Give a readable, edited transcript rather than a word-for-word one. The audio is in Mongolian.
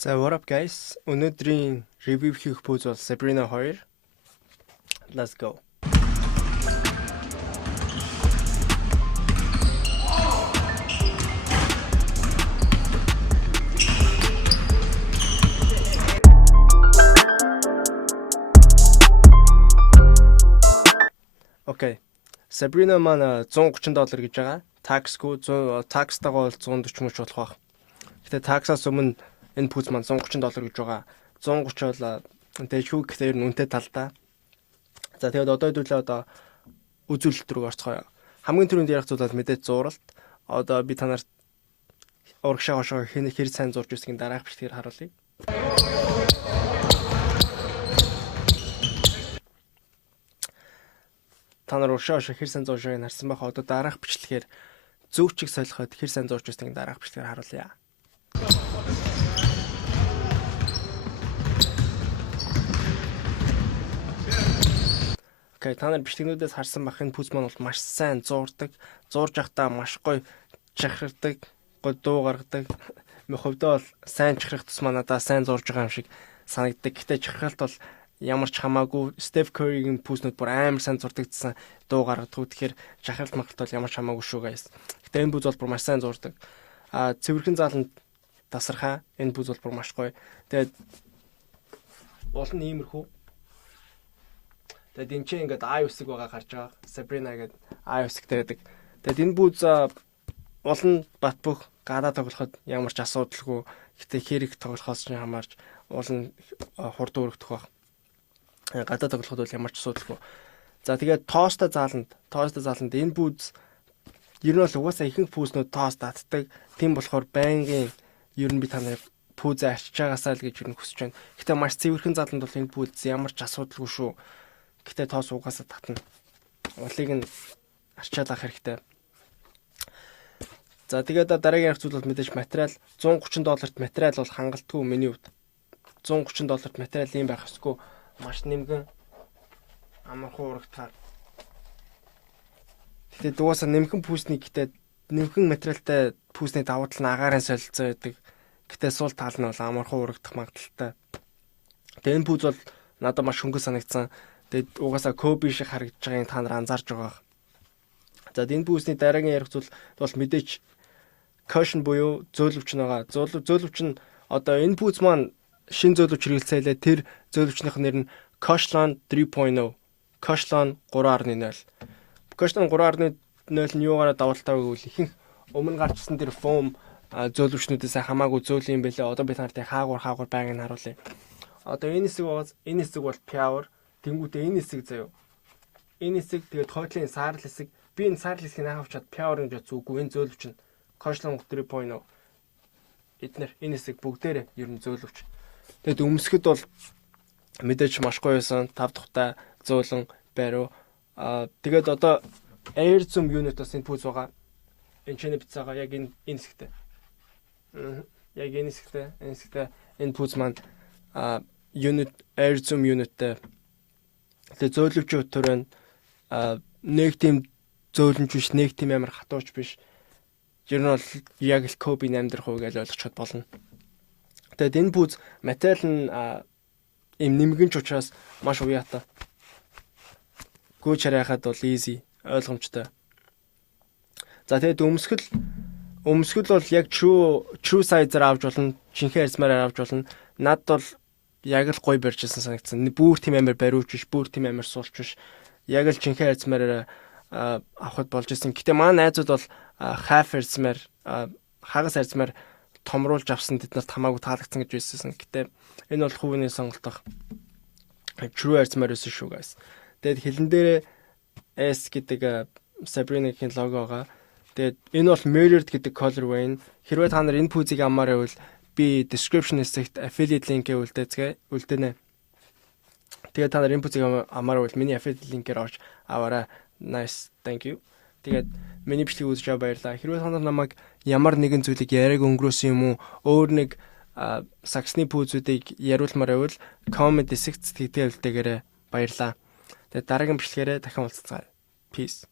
За what up guys? Өнөөдрийн review хийх пүүз бол Sabrina 2. Let's go. Окей. Sabrina маань $130 гэж байгаа. Taxгүй taxтайгаа бол 140 мөч болох байх. Гэтэ taxаас өмнө энэ пүүз маань $130 гэж байгаа. 130 бол дэжгүй гэхээр үнэтэй талдаа. За тэгээд одоо хэдүүлээ үзүүлэлт рүү орцгоё. Хамгийн түрүүнд ярих зүйл бол мэдээж зуралт. Одоо би танарт урагшаа хошоо хэр сайн зурж ирснийг дараах бичлэгээр харуулъя. Та нар урагшаа хошоо хэр сайн зурж байгааг харсан байх. Одоо дараах бичлэгээр зөв чиг солиход хэр сайн зурж ирснийг дараах бичлэгээр харуулъя. Окей, та нар бичлэгнүүдээс харсан бах энэ пүүз маань бол маш сайн зурдаг. Зурж явахдаа маш гоё чахирдаг, гоё дуу гаргадаг. Хувьдаа бол сайн чахирах тусмаа надад сайн зурж байгаа юм шиг санагддаг. Гэтэ чахиралт бол ямар ч хамаагүй Steph Curry-гийн пүүзнүүд бүр амар сайн зурдагдсан дуу гаргадаг. Тэгэхээр чахиралт магтал бол ямар ч хамаагүй шүү guys. Гэтэ энэ пүүз бол бүр маш сайн зурдаг. Цэвэрхэн зааланд тасархаа. Энэ пүүз бол бүр маш гоё. Тэгээд уул нь иймэрхүү. Тэгээд энэ чинь ингээд iOS-ыг байгаа гарч байгаа. Sabrina гэдэг iOS-тэй байдаг. Тэгээд энэ пүүз улан бат бөх гадаа тоглоход ямар ч асуудалгүй. Гэтэ хэрэг тоглохоос ч хамаарч улан хурд өргөдөх баг. Гадаа тоглоход бол ямар ч асуудалгүй. За тэгээд тоостой зааланд энэ пүүз ер нь бол угаасаа ихэнх пүүзнүүд тоос татдаг. Тийм болохоор байнгын ер нь би танай пүүзээ арчиж байгаасаа л гэж юу хүсэж байна. Гэтэ маш цэвэрхэн зааланд бол энэ пүүз ямар ч асуудалгүй шүү. Гэтэ тоос угаасаа татна. Улыг нь арчаал авах хэрэгтэй. За тэгээд дараагийн ярих зүйл бол мэдээж материал. $130 материал бол хангалтгүй миний хувьд. $130 материал юм байх ёсгүй. Маш нэмгэн амархан урагтаар. Тэгээд угаасаа нэмхэн пүүсний гэтээ нэмхэн материалтай пүүсний давуу тал нь агаараа солилцоо байдаг. Гэтээ сул тал нь бол амархан урагдах магадaltaй. Тэгээд энэ пүүз бол надад маш хөнгө санагдсан. Тэгээд угаасаа Kobe шиг харагдаж байгааг та нар анзаарж байгаа. За энэ пүүсний дараагийн ярих зүйл бол мэдээж cushion буюу зөөлөвч байгаа. Зөөлөвч нь одоо энэ пүүз маань шин зөөлөвч хэрэглэсэлээ тэр зөөлөвчнийх нэр нь Coshlon 3.0. Coshlon 3.0. Coshlon 3.0 нь юугаараа давуултаа гэвэл ихэнх өмнө гарчсан тэр foam зөөлөвчнүүдээс хамаагүй зөөл юм байлээ. Одоо би танарт хаагур байгааг нь харуулъя. Одоо энэ хэсэг бол power. Тэнгүүтээ энэ хэсэг заяа. Энэ хэсэг тэгээд хойдлын саарл хэсэг. Би энэ саарл хэсгийг хаавчаад power гэж зүггүй энэ зөөлөвч нь Coshlon 3.0. Эднэр энэ хэсэг бүгдээрээ ер нь зөөлөвч. Тэгээд өмсгөд бол мэдээж маш гоё байсан. 5 тухтай зөөлөн байруу. Тэгээд одоо air zoom unit бас энэ пүүз байгаа. Энэ чинь бицээгаа яг энэ хэсэгтээ. Яг энэ хэсэгтээ энэ пүүз маань unit air zoom unitтэй. Тэгээд зөөлөвч төрön нэг тийм зөөлөмж биш, нэг тийм амар хатууч биш. Ер нь бол яг л Kobe-ийн амьдрах уу гэж ойлгочиход болно. Тэгээд энэ пүүз материал нь им нэмгэнч учраас маш уяатай. Гүйж харахад бол easy, ойлгомжтой. За тэгээд өмсгөл бол яг true size-аар авч болно, жинхэнэ арзмаар авч болно. Над бол яг л гоё барьжсэн санагдсан. Бүр тийм амар бариуч биш, бүр тийм амар суулч биш. Яг л жинхэнэ арзмаар авахд болж исэн. Гэтэ маа найзууд бол half арзмаар, хагас арзмаар томруулж авсан тэд нарт хамаагүй таалагдсан гэж байсан. Гэтэ энэ бол хувийн сонголт баг. True арзмаар өсөн шүү guys. Тэгээд хилэн дээрээ S гэдэг Sabrina-гийн логогоо. Тэгээд энэ бол mirrored гэдэг colorway. Хэрвээ та нар энэ пүүзийг амаар байвал би description хэсэгт affiliate link-ийг үлдээнэ. Тэгээд та нар энэ пүүзийг амаар байвал миний affiliate link-ээр орж аваарай. Nice. Thank you. Тэгээд миний бичлэг үзэж баярлалаа. Хэрвээ та нар намайг ямар нэгэн зүйлийг яриаг өнгөрөөсөн юм уу, өөр нэг саксны пүүзүүдийг яриулмаар байвал comment хэсэгт тэгтээ үлдээгээрэй. Баярлалаа. Тэгээд дараагийн бичлэгээрээ дахин уулзцгаая. Peace.